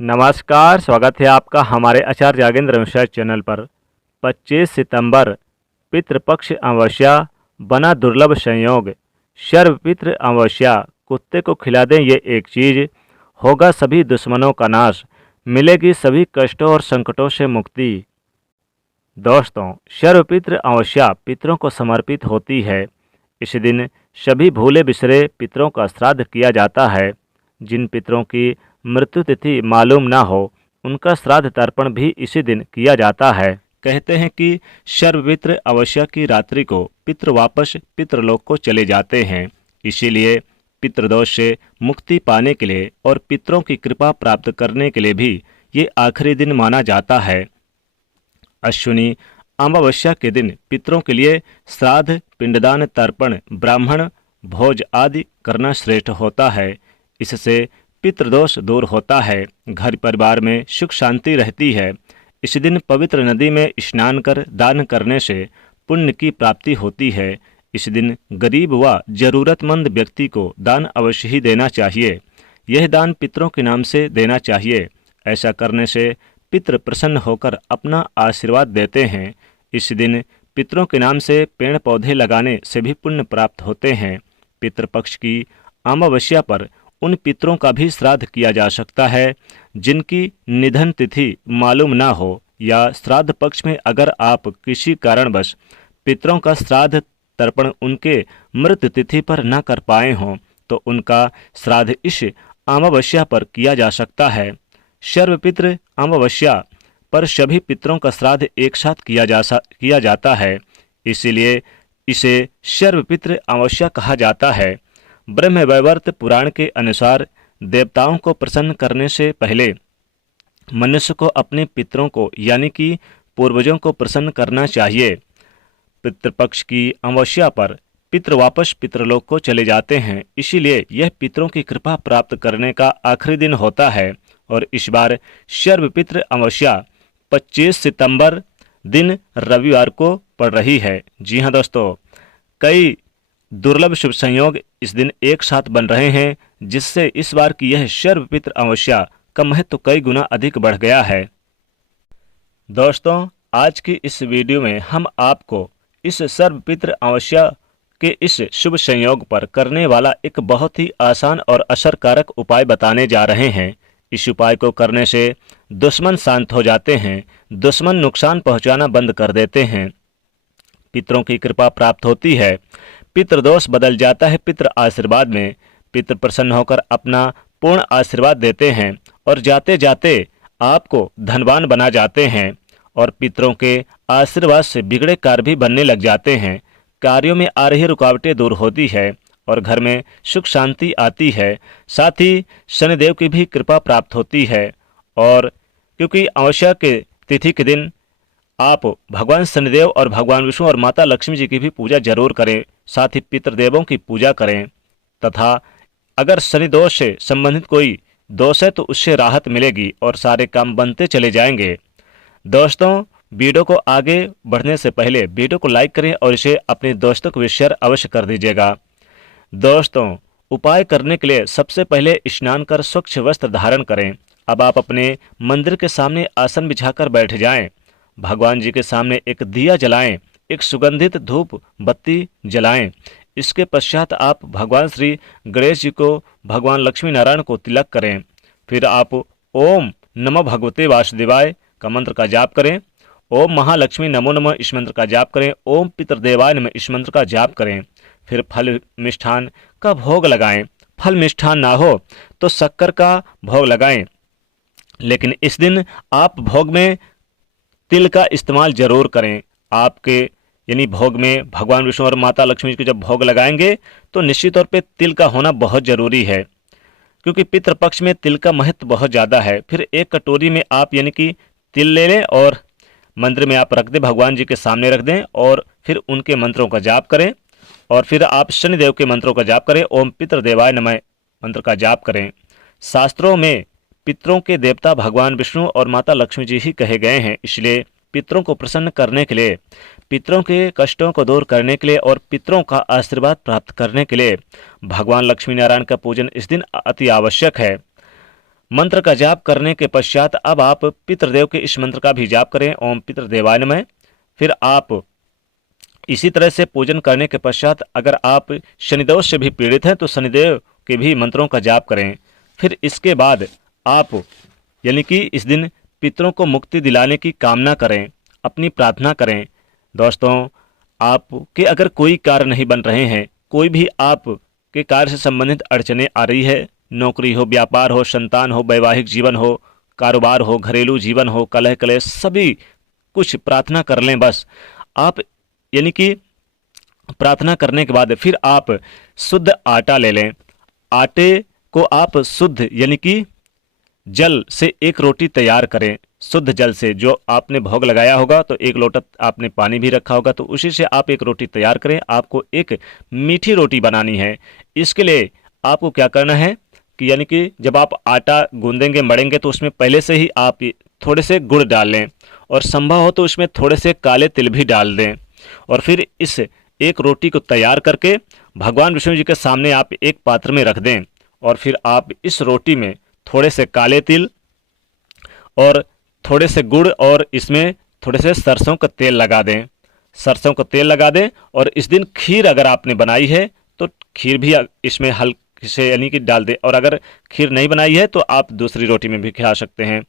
नमस्कार, स्वागत है आपका हमारे आचार्य यागेंद्र मिश्रा चैनल पर। 25 सितंबर पितृपक्ष अमावस्या बना दुर्लभ संयोग। सर्वपितृ अमावस्या, कुत्ते को खिला दें ये एक चीज़, होगा सभी दुश्मनों का नाश, मिलेगी सभी कष्टों और संकटों से मुक्ति। दोस्तों, सर्वपितृ अमावस्या पितरों को समर्पित होती है। इस दिन सभी भूले बिसरे पितरों का श्राद्ध किया जाता है। जिन पितरों की मृत्यु तिथि मालूम ना हो, उनका श्राद्ध तर्पण भी इसी दिन किया जाता है। कहते हैं कि सर्वपितृ अमावस्या की रात्रि को पितृ वापस पितृलोक को चले जाते हैं। इसीलिए पितृदोष से मुक्ति पाने के लिए और पितरों की कृपा प्राप्त करने के लिए भी ये आखिरी दिन माना जाता है। अश्विनी अमावस्या के दिन पितरों के लिए श्राद्ध, पिंडदान, तर्पण, ब्राह्मण भोज आदि करना श्रेष्ठ होता है। इससे पितृदोष दूर होता है, घर परिवार में सुख शांति रहती है। इस दिन पवित्र नदी में स्नान कर दान करने से पुण्य की प्राप्ति होती है। इस दिन गरीब व जरूरतमंद व्यक्ति को दान अवश्य ही देना चाहिए। यह दान पितरों के नाम से देना चाहिए। ऐसा करने से पितृ प्रसन्न होकर अपना आशीर्वाद देते हैं। इस दिन पितरों के नाम से पेड़ पौधे लगाने से भी पुण्य प्राप्त होते हैं। पितृपक्ष की अमावस्या पर उन पितरों का भी श्राद्ध किया जा सकता है जिनकी निधन तिथि मालूम ना हो, या श्राद्ध पक्ष में अगर आप किसी कारणवश पितरों का श्राद्ध तर्पण उनके मृत तिथि पर न कर पाए हों, तो उनका श्राद्ध इस अमावस्या पर किया जा सकता है। सर्वपितृ अमावस्या पर सभी पितरों का श्राद्ध एक साथ किया जाता है, इसीलिए इसे सर्वपितृ अमावस्या कहा जाता है। ब्रह्मवैवर्त पुराण के अनुसार देवताओं को प्रसन्न करने से पहले मनुष्य को अपने पितरों को यानी कि पूर्वजों को प्रसन्न करना चाहिए। पितृपक्ष की अमावस्या पर पितृ वापस पितृलोक को चले जाते हैं, इसीलिए यह पितरों की कृपा प्राप्त करने का आखिरी दिन होता है। और इस बार सर्वपितृ अमावस्या 25 सितंबर दिन रविवार को पड़ रही है। जी हाँ दोस्तों, कई दुर्लभ शुभ संयोग इस दिन एक साथ बन रहे हैं, जिससे इस बार की यह सर्वपितृ अमावस्या का महत्व कई गुना अधिक बढ़ गया है। दोस्तों, आज की इस वीडियो में हम आपको इस सर्वपितृ अमावस्या के इस शुभ संयोग पर करने वाला एक बहुत ही आसान और असरकारक उपाय बताने जा रहे हैं। इस उपाय को करने से दुश्मन शांत हो जाते हैं, दुश्मन नुकसान पहुंचाना बंद कर देते हैं, पितरों की कृपा प्राप्त होती है, पितृदोष बदल जाता है पितृ आशीर्वाद में। पितृ प्रसन्न होकर अपना पूर्ण आशीर्वाद देते हैं और जाते जाते आपको धनवान बना जाते हैं। और पितरों के आशीर्वाद से बिगड़े कार्य भी बनने लग जाते हैं। कार्यों में आ रही रुकावटें दूर होती है और घर में सुख शांति आती है। साथ ही शनिदेव की भी कृपा प्राप्त होती है। और क्योंकि अमावस्या के तिथि के दिन आप भगवान शनिदेव और भगवान विष्णु और माता लक्ष्मी जी की भी पूजा जरूर करें। साथ ही पितृदेवों की पूजा करें, तथा अगर शनि दोष से संबंधित कोई दोष है तो उससे राहत मिलेगी और सारे काम बनते चले जाएंगे। दोस्तों, वीडियो को आगे बढ़ने से पहले वीडियो को लाइक करें और इसे अपने दोस्तों को भी शेयर अवश्य कर दीजिएगा। दोस्तों, उपाय करने के लिए सबसे पहले स्नान कर स्वच्छ वस्त्र धारण करें। अब आप अपने मंदिर के सामने आसन बिछाकर बैठ जाएं। भगवान जी के सामने एक दिया जलाएं, एक सुगंधित धूप बत्ती जलाएं। इसके पश्चात आप भगवान श्री गणेश जी को, भगवान लक्ष्मी नारायण को तिलक करें। फिर आप ओम नमो भगवते वासुदेवाय का मंत्र का जाप करें। ओम महालक्ष्मी नमो नमः इस मंत्र का जाप करें। ओम पितृदेवाय नमः इस मंत्र का जाप करें। फिर फल मिष्ठान का भोग लगाएं। फल मिष्ठान ना हो तो शक्कर का भोग लगाएं, लेकिन इस दिन आप भोग में तिल का इस्तेमाल जरूर करें। आपके यानी भोग में भगवान विष्णु और माता लक्ष्मी के जब भोग लगाएंगे तो निश्चित तौर पे तिल का होना बहुत जरूरी है, क्योंकि पितृपक्ष में तिल का महत्व बहुत ज़्यादा है। फिर एक कटोरी में आप यानी कि तिल ले लें और मंदिर में आप रख दें, भगवान जी के सामने रख दें और फिर उनके मंत्रों का जाप करें। और फिर आप शनिदेव के मंत्रों का जाप करें। ओम पितृदेवाय नमः मंत्र का जाप करें। शास्त्रों में पितरों के देवता भगवान विष्णु और माता लक्ष्मी जी ही कहे गए हैं, इसलिए पितरों को प्रसन्न करने के लिए, पितरों के कष्टों को दूर करने के लिए और पितरों का आशीर्वाद प्राप्त करने के लिए भगवान लक्ष्मी नारायण का पूजन इस दिन अति आवश्यक है। मंत्र का जाप करने के पश्चात अब आप पितृदेव के इस मंत्र का भी जाप करें, ओम पितृदेवाय नमः। फिर आप इसी तरह से पूजन करने के पश्चात अगर आप शनिदोष से भी पीड़ित हैं तो शनिदेव के भी मंत्रों का जाप करें। फिर इसके बाद आप यानी कि इस दिन पितरों को मुक्ति दिलाने की कामना करें, अपनी प्रार्थना करें। दोस्तों, आपके अगर कोई कार्य नहीं बन रहे हैं, कोई भी आपके कार्य से संबंधित अड़चने आ रही है, नौकरी हो, व्यापार हो, संतान हो, वैवाहिक जीवन हो, कारोबार हो, घरेलू जीवन हो, कलह कलेश, सभी कुछ प्रार्थना कर लें बस। आप यानी कि प्रार्थना करने के बाद फिर आप शुद्ध आटा ले लें। आटे को आप शुद्ध यानी कि जल से एक रोटी तैयार करें, शुद्ध जल से। जो आपने भोग लगाया होगा तो एक लोटा आपने पानी भी रखा होगा तो उसी से आप एक रोटी तैयार करें। आपको एक मीठी रोटी बनानी है। इसके लिए आपको क्या करना है कि यानी कि जब आप आटा गूंदेंगे, मढ़ेंगे तो उसमें पहले से ही आप थोड़े से गुड़ डाल लें और संभव हो तो उसमें थोड़े से काले तिल भी डाल दें। और फिर इस एक रोटी को तैयार करके भगवान विष्णु जी के सामने आप एक पात्र में रख दें और फिर आप इस रोटी में थोड़े से काले तिल और थोड़े से गुड़ और इसमें थोड़े से सरसों का तेल लगा दें। सरसों का तेल लगा दें और इस दिन खीर अगर आपने बनाई है तो खीर भी इसमें हल्के से यानी कि डाल दें। और अगर खीर नहीं बनाई है तो आप दूसरी रोटी में भी खिला सकते हैं।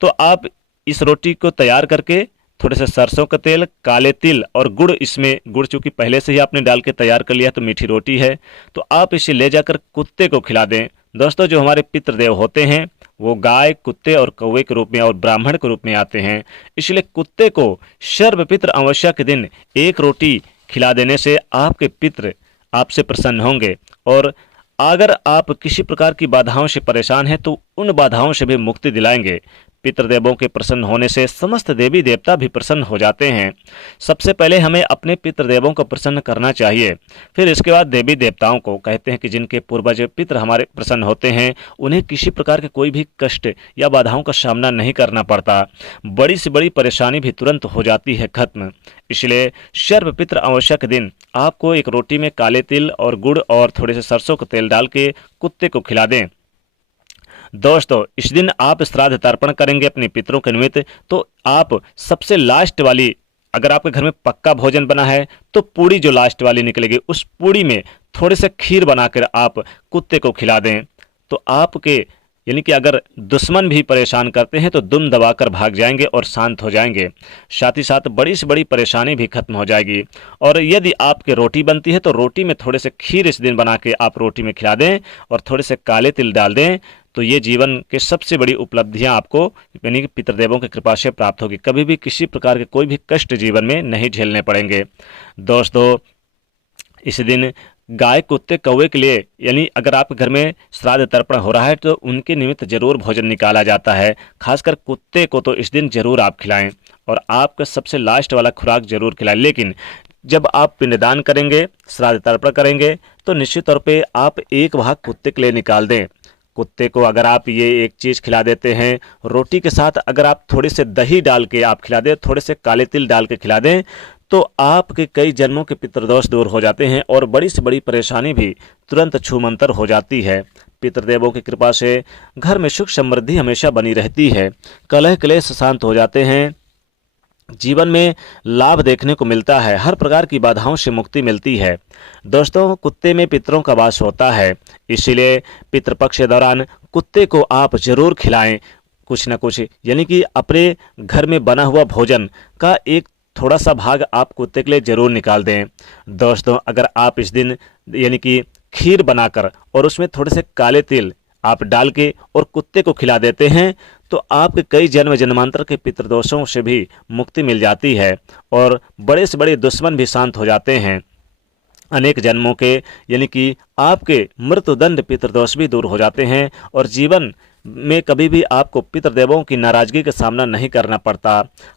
तो आप इस रोटी को तैयार करके थोड़े से सरसों का तेल, काले तिल और गुड़, इसमें गुड़ चूँकि पहले से ही आपने डाल के तैयार कर लिया तो मीठी रोटी है, तो आप इसे ले जाकर कुत्ते को खिला दें। दोस्तों, जो हमारे पितृदेव होते हैं वो गाय, कुत्ते और कौवे के रूप में और ब्राह्मण के रूप में आते हैं। इसलिए कुत्ते को सर्वपितृ अमावस्या के दिन एक रोटी खिला देने से आपके पितृ आपसे प्रसन्न होंगे। और अगर आप किसी प्रकार की बाधाओं से परेशान हैं तो उन बाधाओं से भी मुक्ति दिलाएंगे। पितृदेवों के प्रसन्न होने से समस्त देवी देवता भी प्रसन्न हो जाते हैं। सबसे पहले हमें अपने पितृदेवों को प्रसन्न करना चाहिए, फिर इसके बाद देवी देवताओं को। कहते हैं कि जिनके पूर्वज पितृ हमारे प्रसन्न होते हैं उन्हें किसी प्रकार के कोई भी कष्ट या बाधाओं का सामना नहीं करना पड़ता, बड़ी से बड़ी परेशानी भी तुरंत हो जाती है खत्म। इसलिए सर्वपितृ अमावस्या के दिन आपको एक रोटी में काले तिल और गुड़ और थोड़े से सरसों का तेल डाल के कुत्ते को खिला दें। दोस्तों, इस दिन आप श्राद्ध तर्पण करेंगे अपने पितरों के निमित्त, तो आप सबसे लास्ट वाली, अगर आपके घर में पक्का भोजन बना है तो पूड़ी जो लास्ट वाली निकलेगी उस पूड़ी में थोड़े से खीर बनाकर आप कुत्ते को खिला दें। तो आपके यानी कि अगर दुश्मन भी परेशान करते हैं तो दुम दबाकर भाग जाएंगे और शांत हो जाएंगे। साथ ही साथ बड़ी से बड़ी परेशानी भी खत्म हो जाएगी। और यदि आपके रोटी बनती है तो रोटी में थोड़े से खीर इस दिन बना के आप रोटी में खिला दें और थोड़े से काले तिल डाल दें, तो ये जीवन के सबसे बड़ी उपलब्धियां आपको यानी कि पितृदेवों की कृपा से प्राप्त होगी। कभी भी किसी प्रकार के कोई भी कष्ट जीवन में नहीं झेलने पड़ेंगे। दोस्तों, इस दिन गाय, कुत्ते, कौवे के लिए यानी अगर आपके घर में श्राद्ध तर्पण हो रहा है तो उनके निमित्त जरूर भोजन निकाला जाता है। खासकर कुत्ते को तो इस दिन जरूर आप खिलाएं और आपका सबसे लास्ट वाला खुराक जरूर खिलाएं। लेकिन जब आप पिंडदान करेंगे, श्राद्ध तर्पण करेंगे तो निश्चित तौर पे आप एक भाग कुत्ते के लिए निकाल दें। कुत्ते को अगर आप ये एक चीज़ खिला देते हैं रोटी के साथ, अगर आप थोड़े से दही डाल के आप खिला दें, थोड़े से काले तिल डाल के खिला दें, तो आपके कई जन्मों के पितृदोष दूर हो जाते हैं और बड़ी से बड़ी परेशानी भी तुरंत छूमंतर हो जाती है। पितृदेवों की कृपा से घर में सुख समृद्धि हमेशा बनी रहती है, कलह क्लेश शांत हो जाते हैं, जीवन में लाभ देखने को मिलता है, हर प्रकार की बाधाओं से मुक्ति मिलती है। दोस्तों, कुत्ते में पितरों का वास होता है, इसीलिए पितृपक्ष के दौरान कुत्ते को आप जरूर खिलाएं कुछ न कुछ, यानी कि अपने घर में बना हुआ भोजन का एक थोड़ा सा भाग आप कुत्ते के लिए जरूर निकाल दें। दोस्तों, अगर आप इस दिन यानी कि खीर बनाकर और उसमें थोड़े से काले तिल आप डाल के और कुत्ते को खिला देते हैं तो आपके कई जन्म जन्मांतर के पितृदोषों से भी मुक्ति मिल जाती है और बड़े से बड़े दुश्मन भी शांत हो जाते हैं। अनेक जन्मों के यानी कि आपके मृत्युदंड पितृदोष भी दूर हो जाते हैं और जीवन में कभी भी आपको पितृदेवों की नाराजगी का सामना नहीं करना पड़ता।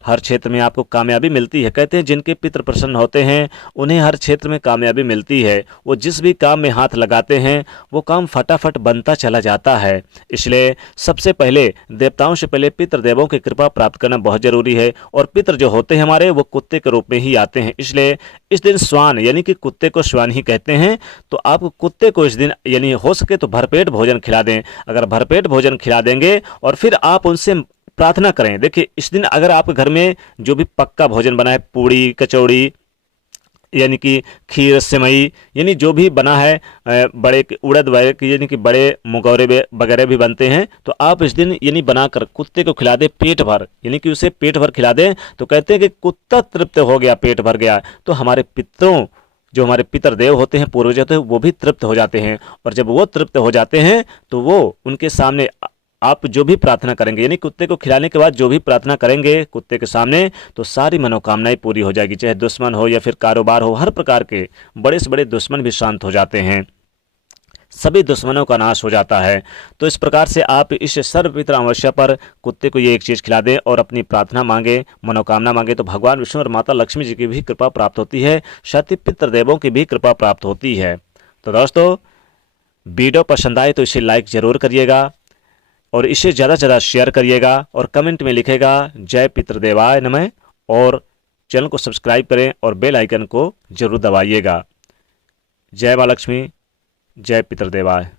हर क्षेत्र में आपको कामयाबी मिलती है। कहते हैं जिनके पितृ प्रसन्न होते हैं उन्हें हर क्षेत्र में कामयाबी मिलती है। वो जिस भी काम में हाथ लगाते हैं वो काम फटाफट बनता चला जाता है। इसलिए सबसे पहले देवताओं से पहले पितृदेवों की कृपा प्राप्त करना बहुत जरूरी है और पितृ जो होते हैं हमारे वो कुत्ते के रूप में ही आते हैं। इसलिए इस दिन श्वान यानी कि कुत्ते को श्वान ही कहते हैं, तो आप कुत्ते को इस दिन यानी हो सके तो भरपेट भोजन खिला दें। अगर भरपेट भोजन चिकन खिला देंगे और फिर आप उनसे प्रार्थना करें। देखिए इस दिन अगर आपके घर में जो भी पक्का भोजन बना है, पूड़ी कचौड़ी यानी कि खीर सेवई यानी जो भी बना है, बड़े उड़द वगैरह यानी कि बड़े मुगौरे वगैरह भी बनते हैं, तो आप इस दिन यानी बनाकर कुत्ते को खिला दें पेट भर, यानी कि उसे पेट भर खिला दें। तो कहते हैं कि कुत्ता तृप्त हो गया, पेट भर गया, तो हमारे पितरों जो हमारे पितरदेव होते हैं, पूर्वज होते हैं, वो भी तृप्त हो जाते हैं। और जब वो तृप्त हो जाते हैं तो वो उनके सामने आप जो भी प्रार्थना करेंगे, यानी कुत्ते को खिलाने के बाद जो भी प्रार्थना करेंगे कुत्ते के सामने, तो सारी मनोकामनाएं पूरी हो जाएगी। चाहे दुश्मन हो या फिर कारोबार हो, हर प्रकार के बड़े से बड़े दुश्मन भी शांत हो जाते हैं, सभी दुश्मनों का नाश हो जाता है। तो इस प्रकार से आप इस सर्वपित्र अमावस्या पर कुत्ते को ये एक चीज़ खिला दें और अपनी प्रार्थना मांगे, मनोकामना मांगे, तो भगवान विष्णु और माता लक्ष्मी जी की भी कृपा प्राप्त होती है, साथ ही पितृदेवों की भी कृपा प्राप्त होती है। तो दोस्तों वीडियो पसंद आए तो इसे लाइक जरूर करिएगा और इसे ज़्यादा से ज़्यादा शेयर करिएगा और कमेंट में लिखेगा जय पितृदेवाय नमः, और चैनल को सब्सक्राइब करें और बेल आइकन को जरूर दबाइएगा। जय माँ लक्ष्मी, जय पितृदेवाय।